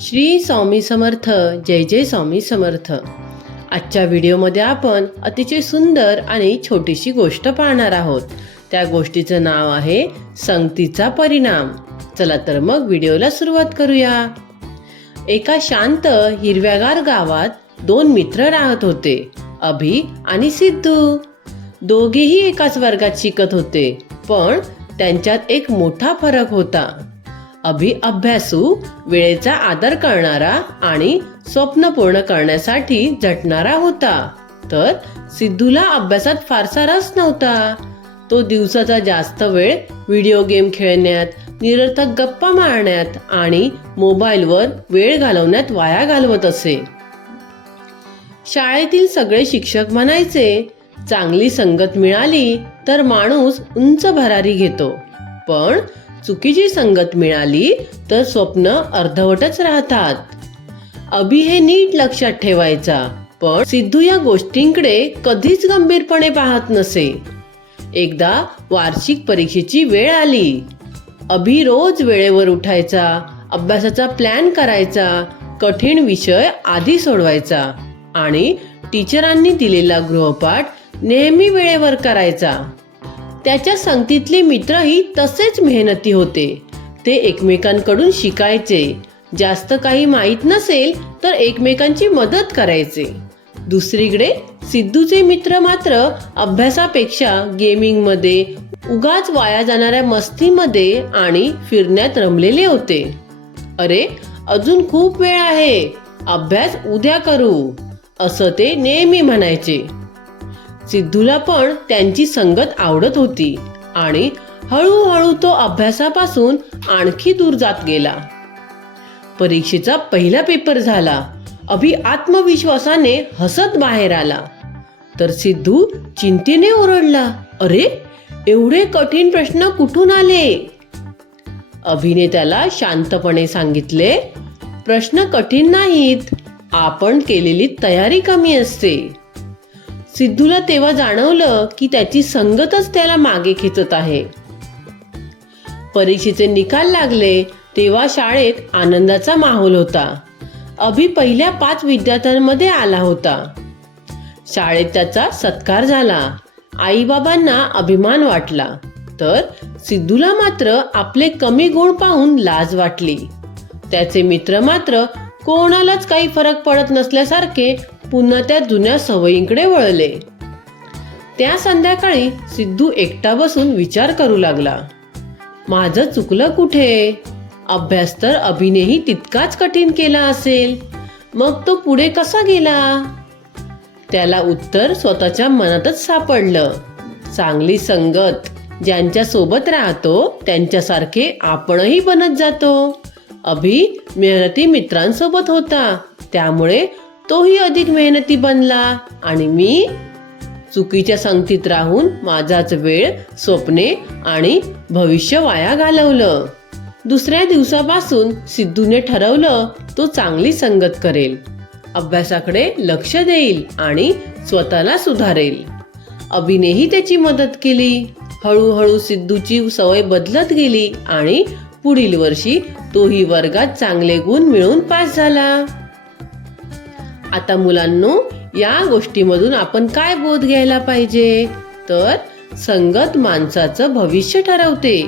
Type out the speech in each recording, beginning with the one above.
श्री स्वामी समर्थ. जय जय स्वामी समर्थ. आजच्या व्हिडिओमध्ये आपण अतिशय सुंदर आणि छोटीशी गोष्ट पाहणार आहोत. त्या गोष्टीचं नाव आहे संगतीचा परिणाम. चला तर मग व्हिडिओला सुरुवात करूया. एका शांत हिरव्यागार गावात दोन मित्र राहत होते, अभि आणि सिद्धू. दोघेही एकाच वर्गात शिकत होते, पण त्यांच्यात एक मोठा फरक होता. अभि अभ्यासू, वेळेचा आदर करणारा आणि स्वप्न पूर्ण करण्यासाठी झटणारा होता, तर सिद्धूला अभ्यासात फारसा रस नव्हता. तो दिवसाचा जास्त वेळ व्हिडिओ गेम खेळण्यात, निरर्थक गप्पा मारण्यात आणि मोबाईलवर वेळ घालवण्यात वाया घालवत असे. शाळेतील सगळे शिक्षक म्हणायचे, चांगली संगत मिळाली तर माणूस उंच भरारी घेतो, पण चुकीची संगत मिळाली तर स्वप्न अर्धवटच राहतात. अभि हे नीट लक्षात ठेवायचा, पण सिद्धू या गोष्टींकडे कधीच गंभीरपणे पाहत नसे. एकदा वार्षिक परीक्षेची वेळ आली. अभि रोज वेळेवर उठायचा, अभ्यासाचा प्लॅन करायचा, कठीण विषय आधी सोडवायचा आणि टीचरांनी दिलेला गृहपाठ नेहमी वेळेवर करायचा. त्याच्या संगतीतले मित्रही तसेच मेहनती होते. ते एकमेकांकडून शिकायचे. जास्त काही माहीत नसेल तर एकमेकांची मदत करायचे. दुसरीकडे सिद्धूचे मित्र मात्र अभ्यासापेक्षा गेमिंगमध्ये, उगाच वाया जाणाऱ्या मस्तीमध्ये आणि फिरण्यात रमलेले होते. अरे, अजून खूप वेळ आहे, अभ्यास उद्या करू, असं ते नेहमी म्हणायचे. सिद्धूला पण त्यांची संगत आवडत होती आणि हळूहळू तो अभ्यासापासून आणखी दूर जात गेला. परीक्षेचा पहिला पेपर झाला. अभि आत्मविश्वासाने हसत बाहेर आला, तर सिद्धू चिंतेने ओरडला, अरे, एवढे कठीण प्रश्न कुठून आले? अभिने त्याला शांतपणे सांगितले, प्रश्न कठीण नाहीत, आपण केलेली तयारी कमी असते. सिद्धूला तेव्हा जाणवलं की त्याची संगतच त्याला मागे खेचत आहे. परीक्षेचे निकाल लागले तेव्हा शाळेत आनंदाचा माहोल होता. अभि पहिल्या 5 विद्यार्थ्यांमध्ये आला होता. शाळेत त्याचा सत्कार झाला. आई बाबांना अभिमान वाटला, तर सिद्धूला मात्र आपले कमी गुण पाहून लाज वाटली. त्याचे मित्र मात्र कोणालाच काही फरक पडत नसल्यासारखे पुन्हा त्या जुन्या सवयींकडे वळले. त्या संध्याकाळी सिद्धू एकटा बसून विचार करू लागला, माझं चुकलं कुठे? अभ्यास तर अभिनेही तितकाच कठीण केला असेल, मग तो पुढे कसा गेला? त्याला उत्तर स्वतःच्या मनातच सापडलं. चांगली संगत, ज्यांच्या सोबत राहतो त्यांच्यासारखे आपणही बनत जातो. अभि मेहनती मित्रांसोबत होता, त्यामुळे तोही अधिक मेहनती बनला आणि मी चुकीच्या संगतीत राहून माझाच वेळ, स्वप्ने आणि भविष्य वाया घालवलं. दुसऱ्या दिवसापासून सिद्धूने ठरवलं, तो चांगली संगत करेल, अभ्यासाकडे लक्ष देईल आणि स्वतःला सुधारेल. अभिनेही त्याची मदत केली. हळूहळू सिद्धूची सवय बदलत गेली आणि पुढील वर्षी तोही वर्गात चांगले गुण मिळवून पास झाला. आता मुलांनो, या गोष्टीमधून आपण काय बोध घ्यायला पाहिजे? तर संगत माणसाचं भविष्य ठरवते.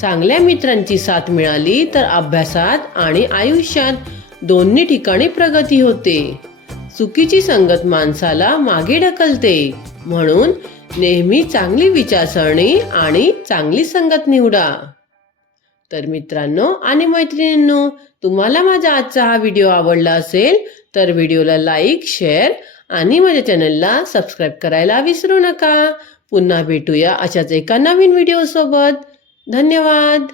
चांगल्या मित्रांची साथ मिळाली तर अभ्यासात आणि आयुष्यात दोन्ही ठिकाणी प्रगती होते. चुकीची संगत माणसाला मागे ढकलते. म्हणून नेहमी चांगली विचारसरणी आणि चांगली संगत निवडा. तर मित्रांनो आणि मैत्रिणींनो, तुम्हाला माझा आजचा हा व्हिडिओ आवडला असेल तर व्हिडिओला लाईक, शेअर आणि माझ्या चॅनलला सबस्क्राईब करायला विसरू नका. पुन्हा भेटूया अशाच एका नवीन व्हिडिओ सोबत. धन्यवाद.